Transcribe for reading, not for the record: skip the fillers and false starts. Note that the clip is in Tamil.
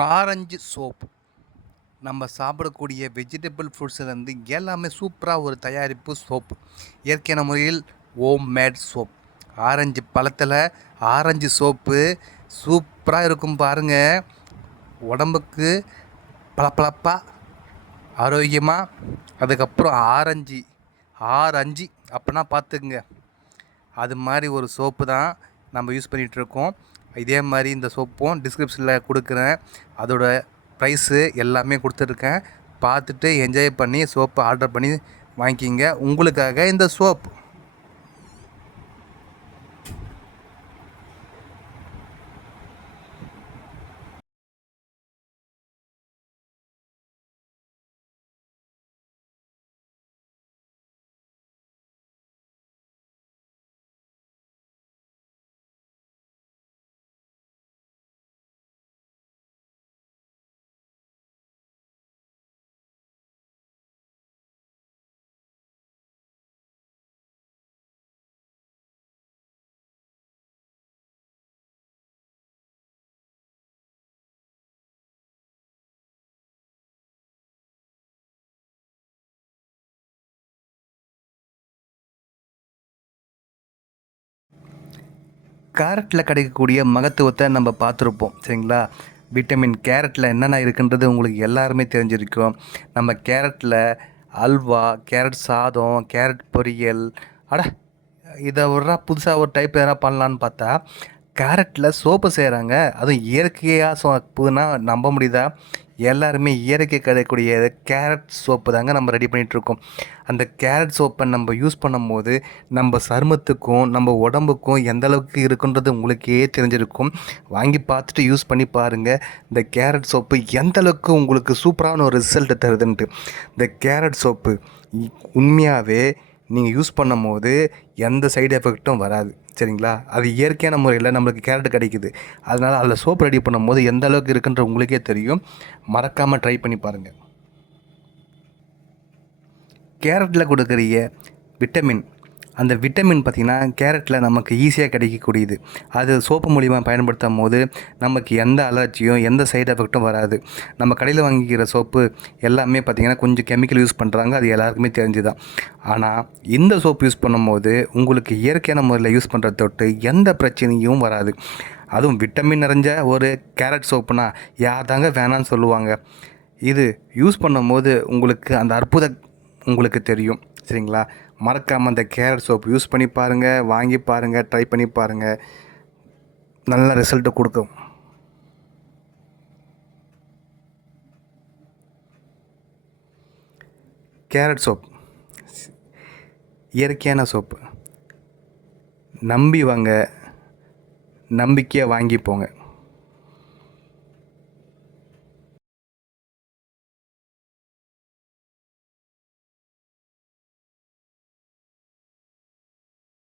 ஆரஞ்சு சோப் நம்ம சாப்பிடக்கூடிய வெஜிடபிள் ஃப்ரூட்ஸ்லேருந்து எல்லாமே சூப்பராக ஒரு தயாரிப்பு சோப்பு. இயற்கையான முறையில் ஹோம் மேட் சோப். ஆரஞ்சு பழத்தில் ஆரஞ்சு சோப்பு சூப்பராக இருக்கும் பாருங்கள். உடம்புக்கு பளபளப்பாக ஆரோக்கியமாக. அதுக்கப்புறம் ஆரஞ்சு அப்படின்னா பார்த்துக்குங்க. அது மாதிரி ஒரு சோப்பு தான் நம்ம யூஸ் பண்ணிகிட்ருக்கோம். இதே மாதிரி இந்த சோப்பும் டிஸ்கிரிப்ஷனில் கொடுக்குறேன். அதோட ப்ரைஸு எல்லாமே கொடுத்துருக்கேன். பார்த்துட்டு என்ஜாய் பண்ணி சோப்பு ஆர்டர் பண்ணி வாங்கிக்கிங்க. உங்களுக்காக இந்த சோப். கேரட்டில் கிடைக்கக்கூடிய மகத்துவத்தை நம்ம பார்த்துருப்போம், சரிங்களா? விட்டமின் கேரட்டில் என்னென்ன இருக்குன்றது உங்களுக்கு எல்லாருமே தெரிஞ்சிருக்கும். நம்ம கேரட்டில் அல்வா, கேரட் சாதம், கேரட் பொரியல், அட இதை விட்றா புதுசாக ஒரு டைப் எதனா பண்ணலான்னு பார்த்தா கேரட்டில் சோப்பு செய்கிறாங்க. அதுவும் இயற்கையாக சோப்புனா நம்ப முடியுதா? எல்லாருமே இயற்கை கிடைக்கக்கூடிய கேரட் சோப்பு தாங்க நம்ம ரெடி பண்ணிகிட்ருக்கோம். அந்த கேரட் சோப்பை நம்ம யூஸ் பண்ணும்போது நம்ம சருமத்துக்கும் நம்ம உடம்புக்கும் எந்த அளவுக்கு இருக்குன்றது உங்களுக்கே தெரிஞ்சிருக்கும். வாங்கி பார்த்துட்டு யூஸ் பண்ணி பாருங்கள். இந்த கேரட் சோப்பு எந்த அளவுக்கு உங்களுக்கு சூப்பரான ஒரு ரிசல்ட்டை தருதுன்ட்டு. இந்த கேரட் சோப்பு உண்மையாகவே நீங்கள் யூஸ் பண்ணும்போது எந்த சைடு எஃபெக்ட்டும் வராது, சரிங்களா? அது இயற்கையான முறையில் நம்மளுக்கு கேரட் கிடைக்குது. அதனால் அதில் சோப் ரெடி பண்ணும்போது எந்த அளவுக்கு இருக்குன்ற உங்களுக்கே தெரியும். மறக்காமல் ட்ரை பண்ணி பாருங்கள். கேரட்டில் கொடுக்குறிய விட்டமின், அந்த விட்டமின் பார்த்திங்கன்னா கேரட்டில் நமக்கு ஈஸியாக கிடைக்கக்கூடியது. அது சோப்பு மூலிமா பயன்படுத்தும் போது நமக்கு எந்த அலர்ஜியும் எந்த சைடு எஃபெக்ட்டும் வராது. நம்ம கடையில் வாங்கிக்கிற சோப்பு எல்லாமே பார்த்திங்கன்னா கொஞ்சம் கெமிக்கல் யூஸ் பண்ணுறாங்க, அது எல்லாருக்குமே தெரிஞ்சு தான். ஆனால் இந்த சோப்பு யூஸ் பண்ணும்போது உங்களுக்கு இயற்கையான முறையில் யூஸ் பண்ணுறத தொட்டு எந்த பிரச்சனையும் வராது. அதுவும் விட்டமின் நிறைஞ்ச ஒரு கேரட் சோப்புனா யார் தாங்க வேணான்னு சொல்லுவாங்க. இது யூஸ் பண்ணும்போது உங்களுக்கு அந்த அற்புதம் உங்களுக்கு தெரியும், சரிங்களா? மறக்காமல் அந்த கேரட் சோப் யூஸ் பண்ணி பாருங்கள், வாங்கி பாருங்கள், ட்ரை பண்ணி பாருங்கள். நல்ல ரிசல்ட்டு கொடுக்கும். கேரட் சோப் இயற்கையான சோப்பு. நம்பி வாங்க, நம்பிக்கையாக வாங்கி போங்க.